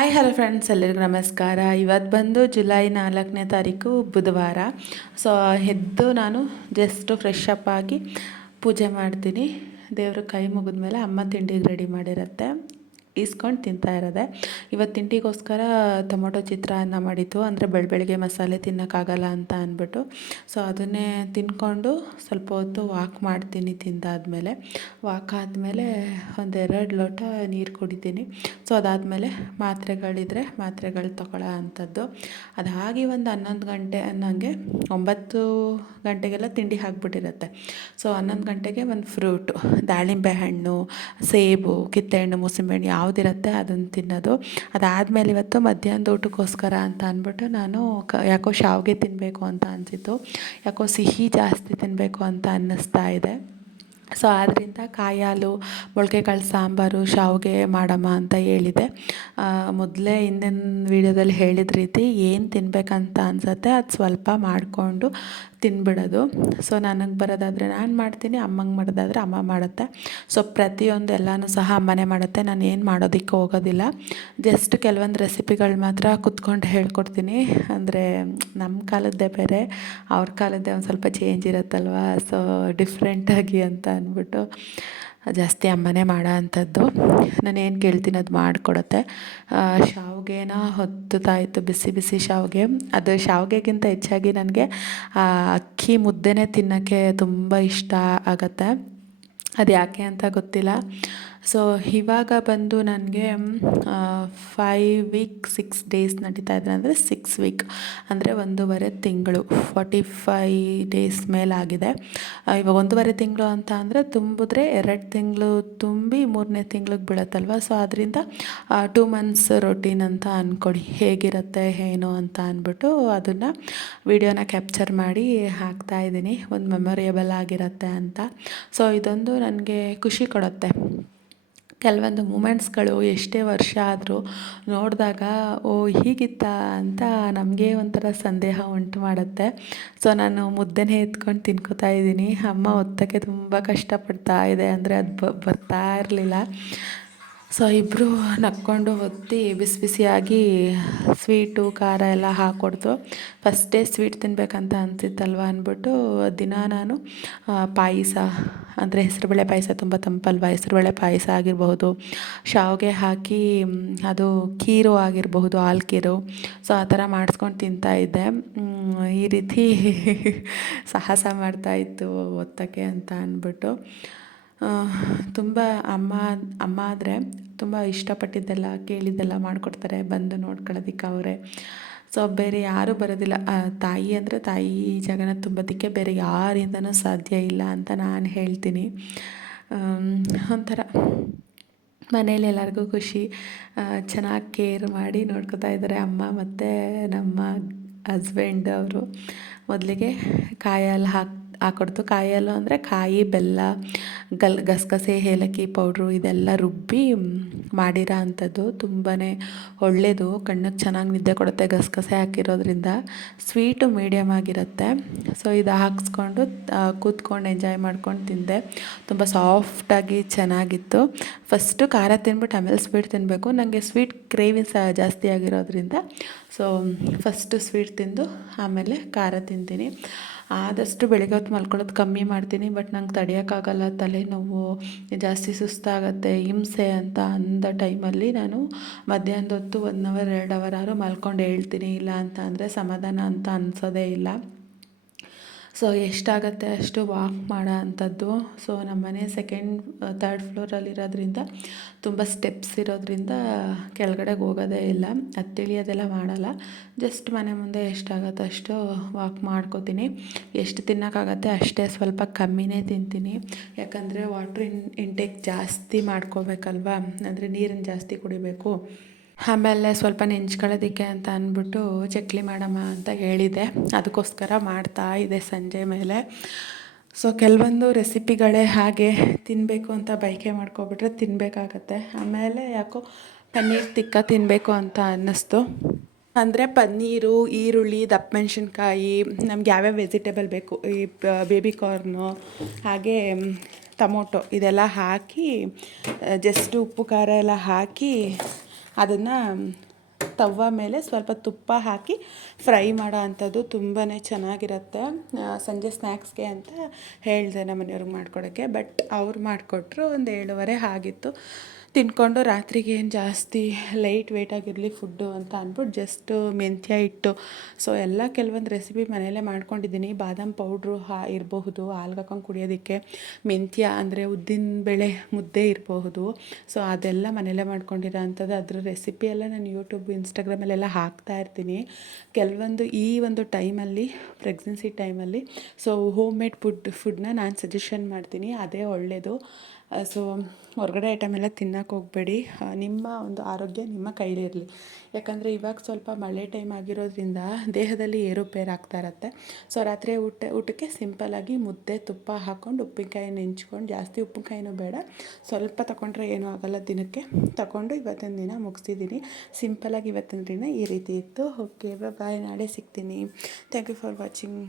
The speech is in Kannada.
ಹಾಯ್ ಹಲೋ ಫ್ರೆಂಡ್ಸ್ ಎಲ್ಲರಿಗೂ ನಮಸ್ಕಾರ. ಇವತ್ತು ಬಂದು ಜುಲೈ ನಾಲ್ಕನೇ ತಾರೀಕು ಬುಧವಾರ. ಸೊ ಎದ್ದು ನಾನು ಜಸ್ಟು ಫ್ರೆಶ್ ಅಪ್ ಆಗಿ ಪೂಜೆ ಮಾಡ್ತೀನಿ. ದೇವರು ಕೈ ಮುಗಿದ ಮೇಲೆ ಅಮ್ಮ ತಿಂಡಿಗೆ ರೆಡಿ ಮಾಡಿರುತ್ತೆ. ಇಸ್ಕೊಂಡು ತಿಂತಾ ಇರೋದೆ. ಇವತ್ತು ತಿಂಡಿಗೋಸ್ಕರ ಟೊಮೊಟೊ ಚಿತ್ರಾನ್ನ ಮಾಡಿತ್ತು ಅಂದರೆ ಬೆಳ, ಬೆಳಗ್ಗೆ ಮಸಾಲೆ ತಿನ್ನೋಕ್ಕಾಗಲ್ಲ ಅಂತ ಅಂದ್ಬಿಟ್ಟು. ಸೊ ಅದನ್ನೇ ತಿನ್ಕೊಂಡು ಸ್ವಲ್ಪ ಹೊತ್ತು ವಾಕ್ ಮಾಡ್ತೀನಿ ತಿಂದಾದಮೇಲೆ. ವಾಕ್ ಆದಮೇಲೆ ಒಂದೆರಡು ಲೋಟ ನೀರು ಕುಡಿತೀನಿ. ಸೊ ಅದಾದಮೇಲೆ ಮಾತ್ರೆಗಳಿದ್ರೆ ಮಾತ್ರೆಗಳು ತಗೊಳ್ಳೋ ಅಂಥದ್ದು ಅದಾಗಿ ಒಂದು ಹನ್ನೊಂದು ಗಂಟೆ ಅನ್ನೋಂಗೆ ಒಂಬತ್ತು ಗಂಟೆಗೆಲ್ಲ ತಿಂಡಿ ಹಾಕ್ಬಿಟ್ಟಿರುತ್ತೆ ಸೊ ಹನ್ನೊಂದು ಗಂಟೆಗೆ ಒಂದು ಫ್ರೂಟು, ದಾಳಿಂಬೆ ಹಣ್ಣು, ಸೇಬು ಕಿತ್ತಳೆಹಣ್ಣು ಮೂಸಂಬಿ ಯಾವುದಿರುತ್ತೆ ಅದನ್ನು ತಿನ್ನೋದು. ಅದಾದಮೇಲೆ ಇವತ್ತು ಮಧ್ಯಾಹ್ನದ ಊಟಕ್ಕೋಸ್ಕರ ಅಂತ ಅಂದ್ಬಿಟ್ಟು ನಾನು ಕ, ಯಾಕೋ ಶಾವಿಗೆ ತಿನ್ನಬೇಕು ಅಂತ ಅನಿಸಿತು ಯಾಕೋ ಸಿಹಿ ಜಾಸ್ತಿ ತಿನ್ನಬೇಕು ಅಂತ ಅನ್ನಿಸ್ತಾ ಇದೆ. ಸೊ ಆದ್ದರಿಂದ ಕಾಯಿ ಹಾಲು ಸಾಂಬಾರು, ಶಾವಿಗೆ ಮಾಡಮ್ಮ ಅಂತ ಹೇಳಿದೆ. ಮೊದಲೇ ಹಿಂದಿನ ವೀಡಿಯೋದಲ್ಲಿ ಹೇಳಿದ ರೀತಿ ಏನು ತಿನ್ನಬೇಕಂತ ಅನ್ಸತ್ತೆ, ಅದು ಸ್ವಲ್ಪ ಮಾಡಿಕೊಂಡು ತಿನ್ಬಿಡೋದು. ಸೊ ನನಗೆ ಬರೋದಾದರೆ ನಾನು ಮಾಡ್ತೀನಿ, ಅಮ್ಮಂಗೆ ಮಾಡೋದಾದರೆ ಅಮ್ಮ ಮಾಡುತ್ತೆ. ಸೊ ಪ್ರತಿಯೊಂದು ಎಲ್ಲನೂ ಸಹ ಅಮ್ಮನೇ ಮಾಡುತ್ತೆ. ನಾನು ಏನು ಮಾಡೋದಕ್ಕೆ ಹೋಗೋದಿಲ್ಲ. ಜಸ್ಟ್ ಕೆಲವೊಂದು ರೆಸಿಪಿಗಳು ಮಾತ್ರ ಕುತ್ಕೊಂಡು ಹೇಳ್ಕೊಡ್ತೀನಿ. ಅಂದರೆ ನಮ್ಮ ಕಾಲದ್ದೇ ಬೇರೆ, ಅವ್ರ ಕಾಲದ್ದೇ ಒಂದು ಸ್ವಲ್ಪ ಚೇಂಜ್ ಇರುತ್ತಲ್ವ? ಸೊ ಡಿಫ್ರೆಂಟಾಗಿ ಅಂತ ಅಂದ್ಬಿಟ್ಟು ಜಾಸ್ತಿ ಅಮ್ಮನೇ ಮಾಡೋ ಅಂಥದ್ದು. ನಾನು ಏನು ಕೇಳ್ತೀನಿ ಅದು ಮಾಡಿಕೊಡುತ್ತೆ. ಶಾವಿಗೆನ ಹೊತ್ತುತ್ತಾ ಇತ್ತು, ಬಿಸಿ ಬಿಸಿ ಶಾವಿಗೆ. ಅದು ಶಾವಿಗೆಗಿಂತ ಹೆಚ್ಚಾಗಿ ನನಗೆ ಅಕ್ಕಿ ಮುದ್ದೆನೇ ತಿನ್ನೋಕ್ಕೆ ತುಂಬ ಇಷ್ಟ ಆಗುತ್ತೆ. ಅದು ಯಾಕೆ ಅಂತ ಗೊತ್ತಿಲ್ಲ. ಸೊ ಇವಾಗ ಬಂದು ನನಗೆ ಫೈವ್ ವೀಕ್ ಸಿಕ್ಸ್ ಡೇಸ್ ನಡೀತಾ ಇದೆ. ಅಂದರೆ ಸಿಕ್ಸ್ ವೀಕ್ ಅಂದರೆ ಒಂದೂವರೆ ತಿಂಗಳು. ಫಾರ್ಟಿ ಫೈ ಡೇಸ್ ಮೇಲಾಗಿದೆ ಇವಾಗ ಒಂದೂವರೆ ತಿಂಗಳು ಅಂತ ಅಂದರೆ ತುಂಬಿದ್ರೆ ಎರಡು ತಿಂಗಳು ತುಂಬಿ ಮೂರನೇ ತಿಂಗ್ಳಿಗೆ ಬೀಳತ್ತಲ್ವ? ಸೊ ಅದರಿಂದ ಟೂ ಮಂತ್ಸ್ ರೊಟೀನ್ ಅಂತ ಅಂದ್ಕೊಡಿ ಹೇಗಿರುತ್ತೆ, ಏನು ಅಂತ ಅಂದ್ಬಿಟ್ಟು ಅದನ್ನು ವಿಡಿಯೋನ ಕ್ಯಾಪ್ಚರ್ ಮಾಡಿ ಹಾಕ್ತಾ ಇದ್ದೀನಿ. ಒಂದು ಮೆಮೊರಿಯಬಲ್ ಆಗಿರುತ್ತೆ ಅಂತ. ಸೊ ಇದೊಂದು ನನಗೆ ಖುಷಿ ಕೊಡುತ್ತೆ. ಕೆಲವೊಂದು ಮೂಮೆಂಟ್ಸ್ಗಳು ಎಷ್ಟೇ ವರ್ಷ ಆದರೂ ನೋಡಿದಾಗ, ಓ, ಹೀಗಿತ್ತಾ ಅಂತ ನಮಗೆ ಒಂಥರ ಸಂದೇಹ ಉಂಟು ಮಾಡುತ್ತೆ. ಸೊ, ನಾನು ಮುದ್ದೆನೇ ಎತ್ಕೊಂಡು ತಿನ್ಕೋತಾ ಇದ್ದೀನಿ. ಅಮ್ಮ ಒತ್ತಕ್ಕೆ ತುಂಬ ಕಷ್ಟಪಡ್ತಾ ಇದೆ ಅಂದರೆ ಅದು ಬರ್ತಾ ಇರಲಿಲ್ಲ. ಸೊ ಇಬ್ಬರು ನಕ್ಕೊಂಡು ಒತ್ತಿ ಬಿಸಿ ಬಿಸಿಯಾಗಿ ಸ್ವೀಟು, ಖಾರ ಎಲ್ಲ ಹಾಕ್ಕೊಡ್ತು ಫಸ್ಟೇ ಸ್ವೀಟ್ ತಿನ್ನಬೇಕಂತ ಅನಿಸಿತ್ತಲ್ವ ಅಂದ್ಬಿಟ್ಟು ದಿನ ನಾನು ಪಾಯಸ, ಅಂದರೆ ಹೆಸರುಬೇಳೆ ಪಾಯಸ ತುಂಬ ತಂಪಲ್ವ? ಹೆಸರುಬೇಳೆ ಪಾಯಸ ಆಗಿರಬಹುದು, ಶಾವಿಗೆ ಹಾಕಿ ಅದು ಖೀರು ಆಗಿರಬಹುದು, ಹಾಲು ಖೀರು ಸೊ ಆ ಥರ ಮಾಡಿಸ್ಕೊಂಡು ತಿಂತಾಯಿದ್ದೆ ಈ ರೀತಿ ಸಾಹಸ ಮಾಡ್ತಾಯಿತ್ತು ಒತ್ತಕ್ಕೆ ಅಂತ ಅಂದ್ಬಿಟ್ಟು. ತುಂಬ ಅಮ್ಮ ಅಮ್ಮ ಆದರೆ ತುಂಬ ಇಷ್ಟಪಟ್ಟಿದ್ದೆಲ್ಲ ಕೇಳಿದ್ದೆಲ್ಲ ಮಾಡಿಕೊಡ್ತಾರೆ, ಬಂದು ನೋಡ್ಕೊಳ್ಳೋದಿಕ್ಕೆ ಅವರೇ. ಸೊ ಬೇರೆ ಯಾರೂ ಬರೋದಿಲ್ಲ. ತಾಯಿ ಅಂದರೆ ತಾಯಿ ಜಗನ ತುಂಬೋದಕ್ಕೆ ಬೇರೆ ಯಾರಿಂದನೂ ಸಾಧ್ಯ ಇಲ್ಲ ಅಂತ ನಾನು ಹೇಳ್ತೀನಿ. ಒಂಥರ ಮನೇಲಿ ಎಲ್ಲರಿಗೂ ಖುಷಿ. ಚೆನ್ನಾಗಿ ಕೇರ್ ಮಾಡಿ ನೋಡ್ಕೊತಾ ಇದ್ದಾರೆ ಅಮ್ಮ ಮತ್ತು ನಮ್ಮ ಹಸ್ಬೆಂಡ್ ಅವರು. ಮೊದಲಿಗೆ ಕಾಯಲ್ಲಿ ಹಾಕಿ ಹಾಕೊಡ್ತು ಕಾಯಿ ಹಾಲು ಅಂದರೆ ಕಾಯಿ, ಬೆಲ್ಲ, ಗಲ್, ಗಸಗಸೆ, ಏಲಕ್ಕಿ ಪೌಡ್ರು ಇದೆಲ್ಲ ರುಬ್ಬಿ ಮಾಡಿರೋ ಅಂಥದ್ದು ತುಂಬಾ ಒಳ್ಳೆಯದು ಕಣ್ಣಿಗೆ ಚೆನ್ನಾಗಿ ನಿದ್ದೆ ಕೊಡುತ್ತೆ ಗಸಗಸೆ ಹಾಕಿರೋದ್ರಿಂದ. ಸ್ವೀಟು ಮೀಡಿಯಮ್ ಆಗಿರುತ್ತೆ. ಸೊ ಇದು ಹಾಕ್ಸ್ಕೊಂಡು ಕೂತ್ಕೊಂಡು ಎಂಜಾಯ್ ಮಾಡ್ಕೊಂಡು ತಿಂದೆ. ತುಂಬ ಸಾಫ್ಟಾಗಿ ಚೆನ್ನಾಗಿತ್ತು. ಫಸ್ಟು ಖಾರ ತಿನ್ಬಿಟ್ಟು ಆಮೇಲೆ ಸ್ವೀಟ್ ತಿನ್ನಬೇಕು ನನಗೆ ಸ್ವೀಟ್ ಕ್ರೇವಿಂಗ್ಸ್ ಜಾಸ್ತಿ ಆಗಿರೋದ್ರಿಂದ ಸೊ ಫಸ್ಟು ಸ್ವೀಟ್ ತಿಂದು, ಆಮೇಲೆ ಖಾರ ತಿಂತೀನಿ. ಆದಷ್ಟು ಬೆಳಗ್ಗೆ ಹೊತ್ತು ಮಲ್ಕೊಳ್ಳೋದು ಕಮ್ಮಿ ಮಾಡ್ತೀನಿ ಬಟ್ ನಂಗೆ ತಡೆಯೋಕ್ಕಾಗಲ್ಲ. ತಲೆನೋವು ಜಾಸ್ತಿ ಸುಸ್ತಾಗತ್ತೆ, ಹಿಂಸೆ ಅಂತ ಅಂದ ಟೈಮಲ್ಲಿ ನಾನು ಮಧ್ಯಾಹ್ನದ ಹೊತ್ತು ಒನ್ ಅವರ್ ಎರಡು ಅವರ್ ಆದರೂ ಮಲ್ಕೊಂಡು ಹೇಳ್ತೀನಿ, ಇಲ್ಲ ಅಂತ ಅಂದರೆ ಸಮಾಧಾನ ಅಂತ ಅನ್ಸೋದೇ ಇಲ್ಲ. ಸೊ ಎಷ್ಟಾಗತ್ತೆ ಅಷ್ಟು ವಾಕ್ ಮಾಡೋ ಅಂಥದ್ದು ಸೊ ನಮ್ಮ ಮನೆ ಸೆಕೆಂಡ್ ತರ್ಡ್ ಫ್ಲೋರಲ್ಲಿರೋದ್ರಿಂದ ತುಂಬ ಸ್ಟೆಪ್ಸ್ ಇರೋದ್ರಿಂದ ಕೆಳಗಡೆ ಹೋಗೋದೇ ಇಲ್ಲ. ಹತ್ತಿಳಿಯೋದೆಲ್ಲ ಮಾಡಲ್ಲ. ಜಸ್ಟ್ ಮನೆ ಮುಂದೆ ಎಷ್ಟಾಗತ್ತೆ ಅಷ್ಟು ವಾಕ್ ಮಾಡ್ಕೋತೀನಿ. ಎಷ್ಟು ತಿನ್ನೋಕ್ಕಾಗತ್ತೆ ಅಷ್ಟೇ ಸ್ವಲ್ಪ ಕಮ್ಮಿನೇ ತಿಂತೀನಿ. ಯಾಕಂದರೆ ವಾಟ್ರ್ ಇನ್ ಇಂಟೇಕ್ ಜಾಸ್ತಿ ಮಾಡ್ಕೋಬೇಕಲ್ವಾ? ಅಂದರೆ ನೀರನ್ನು ಜಾಸ್ತಿ ಕುಡಿಬೇಕು. ಆಮೇಲೆ ಸ್ವಲ್ಪ ನೆಂಚ್ಕೊಳ್ಳೋದಕ್ಕೆ ಅಂತ ಅಂದ್ಬಿಟ್ಟು, ಚಕ್ಲಿ ಮಾಡಮ್ಮ ಅಂತ ಹೇಳಿದೆ. ಅದಕ್ಕೋಸ್ಕರ ಮಾಡ್ತಾ ಇದೆ ಸಂಜೆ ಮೇಲೆ. ಸೊ ಕೆಲವೊಂದು ರೆಸಿಪಿಗಳೇ ಹಾಗೆ ತಿನ್ನಬೇಕು ಅಂತ ಬಯಕೆ ಮಾಡ್ಕೊಬಿಟ್ರೆ ತಿನ್ನಬೇಕಾಗತ್ತೆ ಆಮೇಲೆ ಯಾಕೋ ಪನ್ನೀರ್ ತಿಕ್ಕ ತಿನ್ನಬೇಕು ಅಂತ ಅನ್ನಿಸ್ತು. ಅಂದರೆ ಪನ್ನೀರು, ಈರುಳ್ಳಿ ದಪ್ಪ ಮೆಣಸಿನ್ಕಾಯಿ ನಮ್ಗೆ ಯಾವ್ಯಾವ ವೆಜಿಟೇಬಲ್ ಬೇಕು, ಈ ಬೇಬಿ ಕಾರ್ನು, ಹಾಗೆ ಟೊಮೊಟೊ ಇದೆಲ್ಲ ಹಾಕಿ, ಜಸ್ಟ್ ಉಪ್ಪು ಖಾರ ಎಲ್ಲ ಹಾಕಿ ಅದನ್ನು ತವ ಮೇಲೆ ಸ್ವಲ್ಪ ತುಪ್ಪ ಹಾಕಿ ಫ್ರೈ ಮಾಡೋ ಅಂಥದ್ದು ತುಂಬಾ ಚೆನ್ನಾಗಿರುತ್ತೆ. ಸಂಜೆ ಸ್ನ್ಯಾಕ್ಸ್ಗೆ ಅಂತ ಹೇಳಿದೆ ನಮ್ಮ ಮನೆಯವ್ರಿಗೆ ಮಾಡ್ಕೊಡೋಕ್ಕೆ, ಬಟ್ ಅವ್ರು ಮಾಡಿಕೊಟ್ರು ಒಂದು ಏಳುವರೆ ಆಗಿತ್ತು. ತಿನ್ಕೊಂಡು ರಾತ್ರಿಗೆ ಏನು ಜಾಸ್ತಿ ಲೈಟ್ ವೇಟ್ ಆಗಿರಲಿ ಫುಡ್ಡು ಅಂತ ಅಂದ್ಬಿಟ್ಟು ಜಸ್ಟ್ ಮೆಂತ್ಯ ಇಟ್ಟು ಸೊ ಎಲ್ಲ ಕೆಲವೊಂದು ರೆಸಿಪಿ ಮನೆಯಲ್ಲೇ ಮಾಡ್ಕೊಂಡಿದ್ದೀನಿ. ಬಾದಾಮ್ ಪೌಡ್ರು ಹಾ, ಇರಬಹುದು ಹಾಲ್ಗೆ ಹಾಕೊಂಡು ಕುಡಿಯೋದಕ್ಕೆ. ಮೆಂತ್ಯ ಅಂದರೆ ಉದ್ದಿನ ಬೇಳೆ ಮುದ್ದೆ ಇರಬಹುದು. ಸೊ ಅದೆಲ್ಲ ಮನೆಯಲ್ಲೇ ಮಾಡ್ಕೊಂಡಿರೋ ಅಂಥದ್ದು. ಅದ್ರ ರೆಸಿಪಿ ಎಲ್ಲ ನಾನು ಯೂಟ್ಯೂಬ್ ಇನ್ಸ್ಟಾಗ್ರಾಮಲ್ಲೆಲ್ಲ ಹಾಕ್ತಾ ಇರ್ತೀನಿ. ಕೆಲವೊಂದು ಈ ಒಂದು ಟೈಮಲ್ಲಿ ಪ್ರೆಗ್ನೆನ್ಸಿ ಟೈಮಲ್ಲಿ. ಸೊ ಹೋಮ್ ಮೇಡ್ ಫುಡ್ ಫುಡ್ನ ನಾನು ಸಜೆಷನ್ ಮಾಡ್ತೀನಿ. ಅದೇ ಒಳ್ಳೆಯದು ಸೊ ಹೊರಗಡೆ ಐಟಮ್ ಎಲ್ಲ ತಿನ್ನಕ್ಕೆ ಹೋಗಬೇಡಿ. ನಿಮ್ಮ ಒಂದು ಆರೋಗ್ಯ ನಿಮ್ಮ ಕೈಲಿರಲಿ ಯಾಕಂದರೆ ಇವಾಗ ಸ್ವಲ್ಪ ಮಳೆ ಟೈಮ್ ಆಗಿರೋದ್ರಿಂದ ದೇಹದಲ್ಲಿ ಏರುಪೇರು ಆಗ್ತಾ ಇರತ್ತೆ. ಸೊ ರಾತ್ರಿ ಊಟ, ಊಟಕ್ಕೆ ಸಿಂಪಲ್ಲಾಗಿ ಮುದ್ದೆ, ತುಪ್ಪ ಹಾಕ್ಕೊಂಡು ಉಪ್ಪಿನಕಾಯಿ ನೆಂಚ್ಕೊಂಡು ಜಾಸ್ತಿ ಉಪ್ಪಿನಕಾಯಿನೂ ಬೇಡ. ಸ್ವಲ್ಪ ತಗೊಂಡ್ರೆ ಏನೂ ಆಗಲ್ಲ ದಿನಕ್ಕೆ. ತಗೊಂಡು ಇವತ್ತಿನ ದಿನ ಮುಗಿಸಿದ್ದೀನಿ. ಸಿಂಪಲ್ಲಾಗಿ ಇವತ್ತಿನ ದಿನ ಈ ರೀತಿ ಇತ್ತು. ಓಕೆ ಬಾಯ್ ನಾಳೆ ಸಿಗ್ತೀನಿ. Thank you for watching